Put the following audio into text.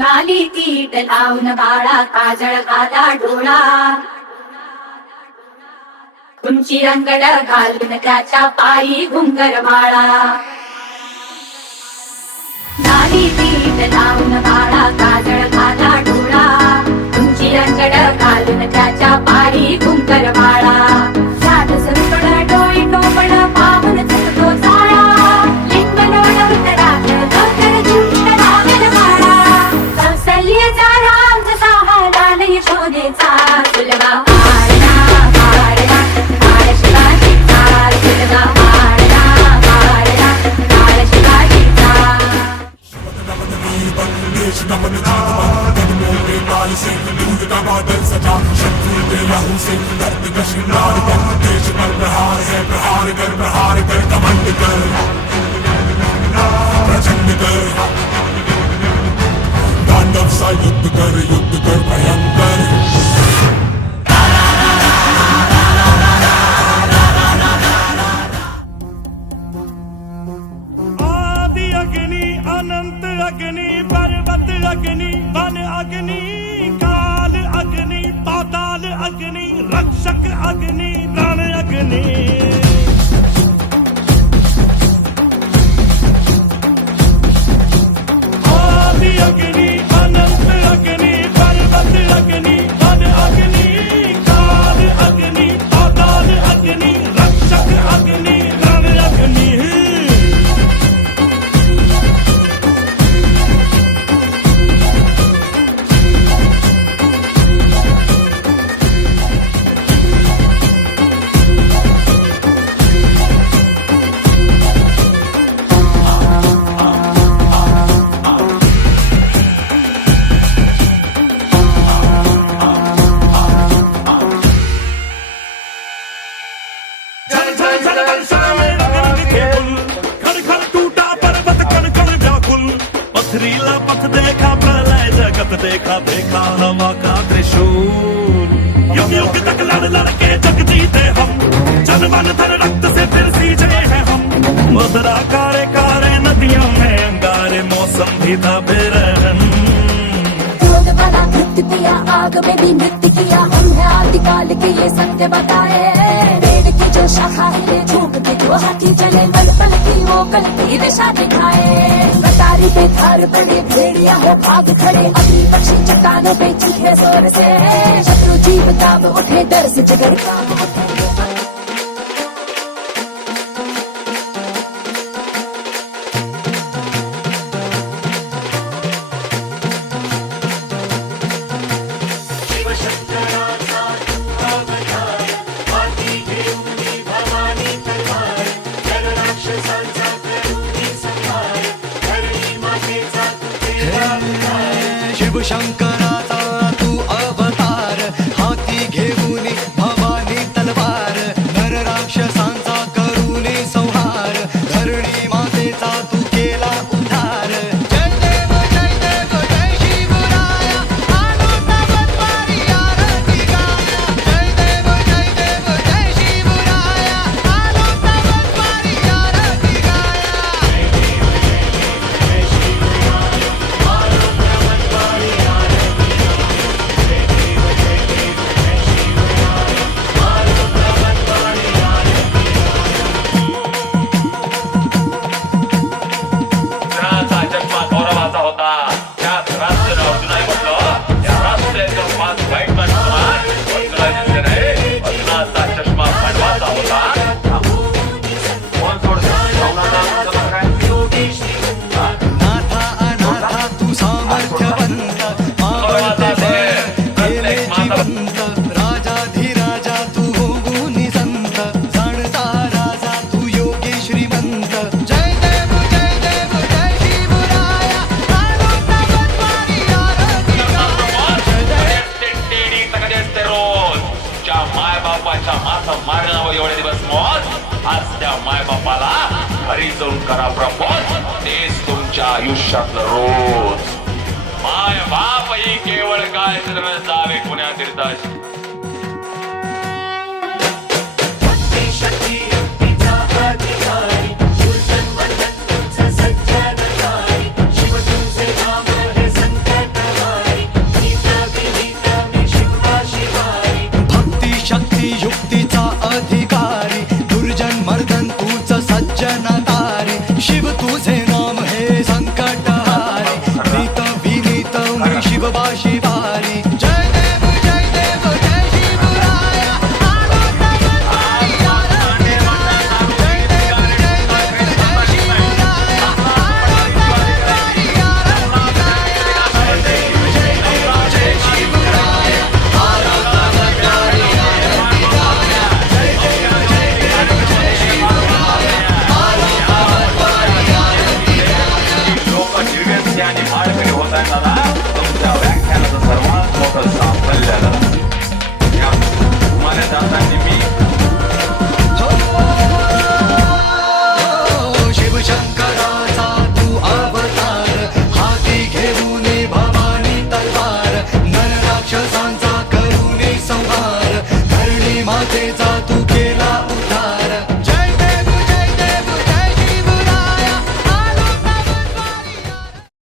गाली तीट लावून बाळा काजळ घाला डोळा, उंची रंगड घालून त्याच्या पायी घुंगर बाळा. गाली तीट लावून बाळा काजळ घाला डोळा, उंची रंगड घालून त्याच्या पायी घुंगर बाळा. सात सरपण डोळी टोपण पावन चुकतो जाळा, लिंब लोळवून राखण धोतर झुंड लावेल बाळा. कौसल्यचा राम जसा लाल यशोदेचा सुलभा हारला हारला बाळ शिवाजीचा, सुलभा हारला हारला बाळ शिवाजीचा. युद्ध कर भयंकर. आदि अग्नि अनंत अग्नि पर्वत अग्नि वन अग्नि काल अग्नि पाताल अग्नि रक्षक अग्नि रण अग्नि. आदि अग्नि अनंत अग्नि पर्वत अग्नि वन अग्नि काल अग्नि पाताल अग्नि रक्षक अग्नि रण अग्नि. पथरीला पथ देखा प्रलय जगत देखा देखा हवा का त्रिशूल. युग युग तक लड़ लड़ के जग जीते हम, जन मन धन रक्त से फिर सींचे हैं हम. मदरा कारे कारे नदियों में अंगारे मौसम भी था बेरहम. क्रोध वाला नृत्य किया, आग में भी नृत्य किया, हम है आदिकाल के ये सत्य बताए. पेड़ की जो शाखा हिले, झूम के जो हाथी चले, पल पल की वो कल की दिशा दिखाए. कटारी पे धार पड़े भेड़िया हो भाग खड़े, अग्नि पक्षी चट्टानों पे चीखे जोर से. शत्रु जीव दाब उठे, डर से जिगर कांप उठे. शिव शंकराचा तू अवतार, हाती घेऊन भवानी तलवार. नर राक्षसांचा करूनी संहार, धरणी मातेचा तू केला उद्धार. जय देव जय शिवराया, आलो तव द्वारी आरती गाया. जय देव जय शिवराया, आलो तव द्वारी आरती गाया. नाथा अनाथा तू सामर्थ्यवंत, मावळते केले जिवंत. राजाधिराजा तू होऊनी संत, जाणता राजा तू योगी श्रीमंत. जय देव जय शिवराया, आलो तव द्वारी आरती गाया. माय बापाच्या माथा मारण्यावर एवढे दिवस मौत, आज त्या माय बापाला घरी जाऊन करा प्रपोज. तेच तुमच्या आयुष्यातलं रोज. माय बाप ही केवळ काय जावे पुण्या तीर्थाची.